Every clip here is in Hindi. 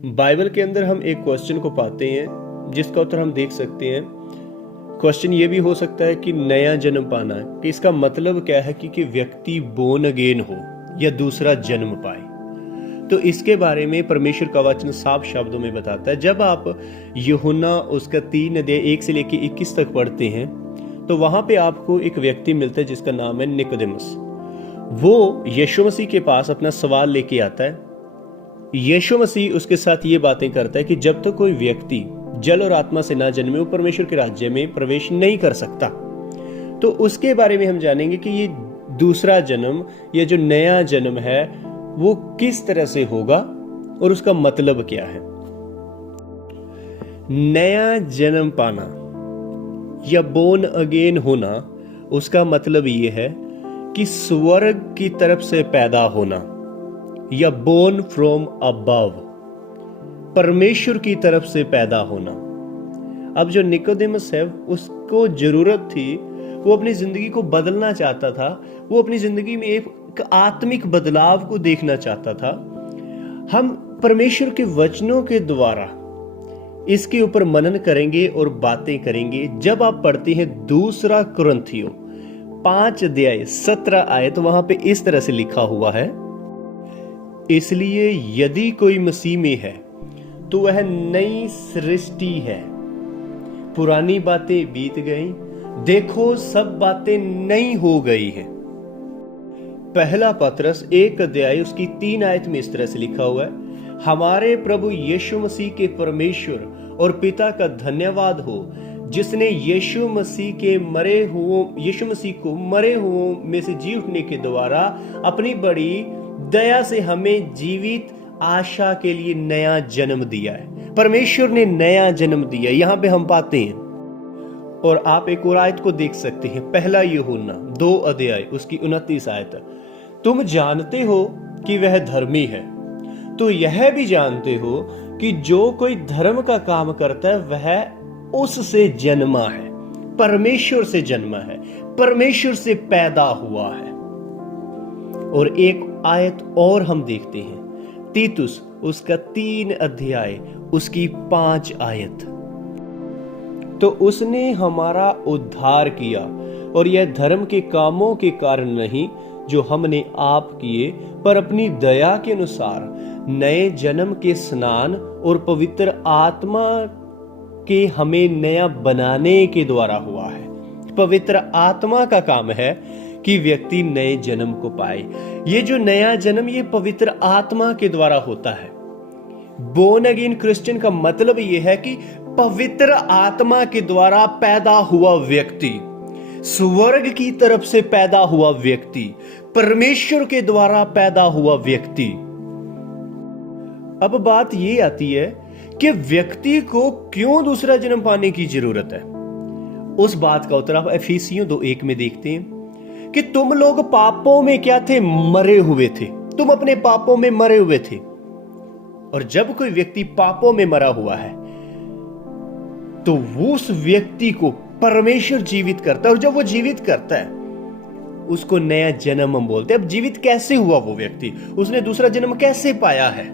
बाइबल के अंदर हम एक क्वेश्चन को पाते हैं जिसका उत्तर हम देख सकते हैं। क्वेश्चन ये भी हो सकता है कि नया जन्म पाना, कि इसका मतलब क्या है कि व्यक्ति बोर्न अगेन हो या दूसरा जन्म पाए। तो इसके बारे में परमेश्वर का वचन साफ शब्दों में बताता है। जब आप यूहन्ना उसका 3 अध्याय 1 से लेकर 21 तक पढ़ते हैं तो वहां पे आपको एक व्यक्ति मिलता है जिसका नाम है निकोदेमुस। वो यीशु मसीह के पास अपना सवाल लेके आता है। यीशु मसीह उसके साथ ये बातें करता है कि जब तक कोई व्यक्ति जल और आत्मा से ना जन्मे वो परमेश्वर के राज्य में प्रवेश नहीं कर सकता। तो उसके बारे में हम जानेंगे कि ये दूसरा जन्म या जो नया जन्म है वो किस तरह से होगा और उसका मतलब क्या है। नया जन्म पाना या बोर्न अगेन होना, उसका मतलब ये है कि स्वर्ग की तरफ से पैदा होना या बोर्न फ्रॉम अबव, परमेश्वर की तरफ से पैदा होना। अब जो निकोदेमुस है उसको जरूरत थी, वो अपनी जिंदगी को बदलना चाहता था, वो अपनी जिंदगी में एक आत्मिक बदलाव को देखना चाहता था। हम परमेश्वर के वचनों के द्वारा इसके ऊपर मनन करेंगे और बातें करेंगे। जब आप पढ़ते हैं 2 कुरिन्थियों 5 अध्याय 17 आयत, वहां पे इस तरह से लिखा हुआ है, इसलिए यदि कोई मसीह में है तो वह नई सृष्टि है, पुरानी बातें बीत गई, देखो सब बातें नई हो गई हैं। पहला पत्रस 1 अध्याय उसकी 3 आयत में इस तरह से लिखा हुआ है, हमारे प्रभु यीशु मसीह के परमेश्वर और पिता का धन्यवाद हो, जिसने यीशु मसीह को मरे हुओं में से जी उठने के द्वारा अपनी बड़ी दया से हमें जीवित आशा के लिए नया जन्म दिया है। परमेश्वर ने नया जन्म दिया, यहां पे हम पाते हैं। और आप एक और आयत को देख सकते हैं, पहला यूहन्ना 2 अध्याय उसकी 29 आयत, तुम जानते हो कि वह धर्मी है, तो यह भी जानते हो कि जो कोई धर्म का काम करता है वह उससे जन्मा है, परमेश्वर से जन्मा है, परमेश्वर से पैदा हुआ है। और एक आयत और हम देखते हैं, तीतुस उसका 3 अध्याय उसकी 5 आयत, तो उसने हमारा उद्धार किया और यह धर्म के कामों के कारण नहीं जो हमने आप किए, पर अपनी दया के अनुसार नए जन्म के स्नान और पवित्र आत्मा के हमें नया बनाने के द्वारा हुआ है। पवित्र आत्मा का काम है कि व्यक्ति नए जन्म को पाए। ये जो नया जन्म ये पवित्र आत्मा के द्वारा होता है। बोर्न अगेन क्रिश्चियन का मतलब ये है कि पवित्र आत्मा के द्वारा पैदा हुआ व्यक्ति, स्वर्ग की तरफ से पैदा हुआ व्यक्ति, परमेश्वर के द्वारा पैदा हुआ व्यक्ति। अब बात ये आती है कि व्यक्ति को क्यों दूसरा जन्म पाने की जरूरत है। उस बात का उत्तर आप इफिसियों 2:1 में देखते हैं कि तुम लोग पापों में क्या थे, मरे हुए थे। तुम अपने पापों में मरे हुए थे। और जब कोई व्यक्ति पापों में मरा हुआ है तो उस व्यक्ति को परमेश्वर जीवित करता है, और जब वो जीवित करता है उसको नया जन्म हम बोलते हैं। अब जीवित कैसे हुआ वो व्यक्ति, उसने दूसरा जन्म कैसे पाया है?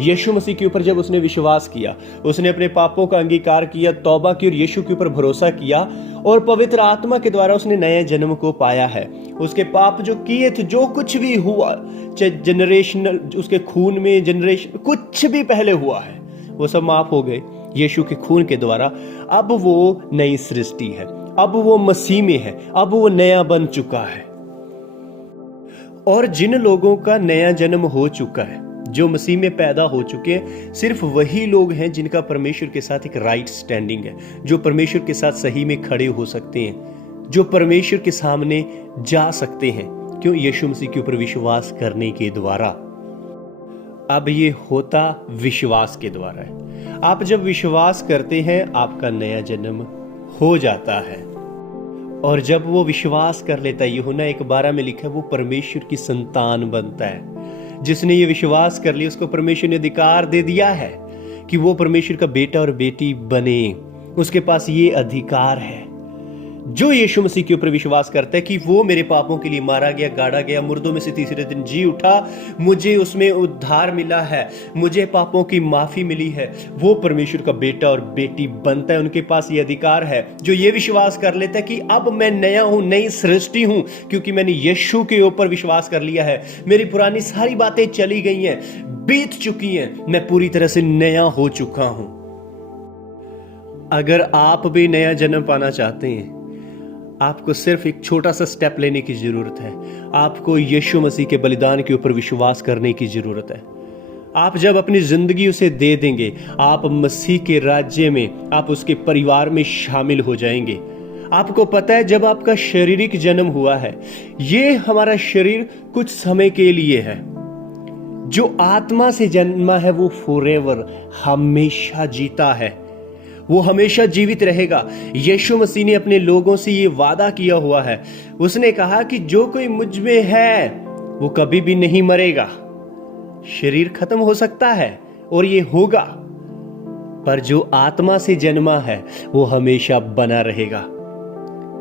यीशु मसीह के ऊपर जब उसने विश्वास किया, उसने अपने पापों का अंगीकार किया, तौबा की और यीशु के ऊपर भरोसा किया, और पवित्र आत्मा के द्वारा उसने नए जन्म को पाया है। उसके पाप जो किए थे, जो कुछ भी हुआ, चाहे जनरेशनल उसके खून में जनरेशन कुछ भी पहले हुआ है, वो सब माफ हो गए यीशु के खून के द्वारा। अब वो नई सृष्टि है, अब वो मसीह में है, अब वो नया बन चुका है। और जिन लोगों का नया जन्म हो चुका है, जो मसीह में पैदा हो चुके हैं, सिर्फ वही लोग हैं जिनका परमेश्वर के साथ एक राइट स्टैंडिंग है, जो परमेश्वर के साथ सही में खड़े हो सकते हैं, जो परमेश्वर के सामने जा सकते हैं। क्यों? यीशु मसीह के ऊपर विश्वास करने के द्वारा। अब ये होता विश्वास के द्वारा है। आप जब विश्वास करते हैं आपका नया जन्म हो जाता है। और जब वो विश्वास कर लेता है, यूहन्ना 1:12 में लिखा है, वो परमेश्वर की संतान बनता है। जिसने ये विश्वास कर लिया उसको परमेश्वर ने अधिकार दे दिया है कि वो परमेश्वर का बेटा और बेटी बने। उसके पास ये अधिकार है। जो यीशु मसीह के ऊपर विश्वास करता है कि वो मेरे पापों के लिए मारा गया, गाड़ा गया, मुर्दों में से तीसरे दिन जी उठा, मुझे उसमें उद्धार मिला है, मुझे पापों की माफी मिली है, वो परमेश्वर का बेटा और बेटी बनता है। उनके पास ये अधिकार है। जो ये विश्वास कर लेता है कि अब मैं नया हूं, नई सृष्टि हूं, क्योंकि मैंने यीशु के ऊपर विश्वास कर लिया है, मेरी पुरानी सारी बातें चली गई हैं, बीत चुकी हैं, मैं पूरी तरह से नया हो चुका हूं। अगर आप भी नया जन्म पाना चाहते हैं, आपको सिर्फ एक छोटा सा स्टेप लेने की जरूरत है। आपको यीशु मसीह के बलिदान के ऊपर विश्वास करने की जरूरत है। आप जब अपनी जिंदगी उसे दे देंगे, आप मसीह के राज्य में, आप उसके परिवार में शामिल हो जाएंगे। आपको पता है, जब आपका शारीरिक जन्म हुआ है, ये हमारा शरीर कुछ समय के लिए है। जो आत्मा से जन्मा है वो फॉरएवर, हमेशा जीता है, वो हमेशा जीवित रहेगा। यीशु मसीह ने अपने लोगों से ये वादा किया हुआ है। उसने कहा कि जो कोई मुझ में है वो कभी भी नहीं मरेगा। शरीर खत्म हो सकता है और ये होगा, पर जो आत्मा से जन्मा है वो हमेशा बना रहेगा,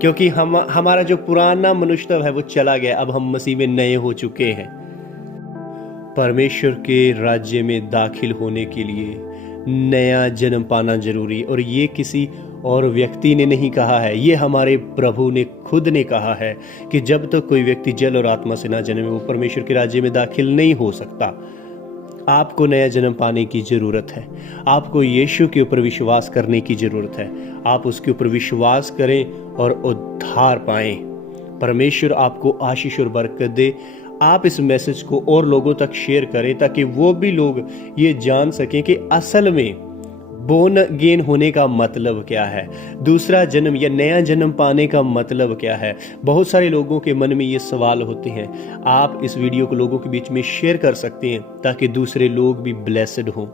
क्योंकि हमारा जो पुराना मनुष्य है वो चला गया, अब हम मसीह में नए हो चुके हैं। परमेश्वर के राज्य में दाखिल होने के लिए नया जन्म पाना जरूरी, और ये किसी और व्यक्ति ने नहीं कहा है, ये हमारे प्रभु ने खुद ने कहा है कि जब तक कोई व्यक्ति जल और आत्मा से ना जन्मे वो परमेश्वर के राज्य में दाखिल नहीं हो सकता। आपको नया जन्म पाने की जरूरत है। आपको यीशु के ऊपर विश्वास करने की जरूरत है। आप उसके ऊपर विश्वास करें और उद्धार पाएं। परमेश्वर आपको आशीष और बरकत दे। आप इस मैसेज को और लोगों तक शेयर करें ताकि वो भी लोग ये जान सकें कि असल में बोर्न अगेन होने का मतलब क्या है, दूसरा जन्म या नया जन्म पाने का मतलब क्या है। बहुत सारे लोगों के मन में ये सवाल होते हैं। आप इस वीडियो को लोगों के बीच में शेयर कर सकते हैं ताकि दूसरे लोग भी ब्लेस्ड हों।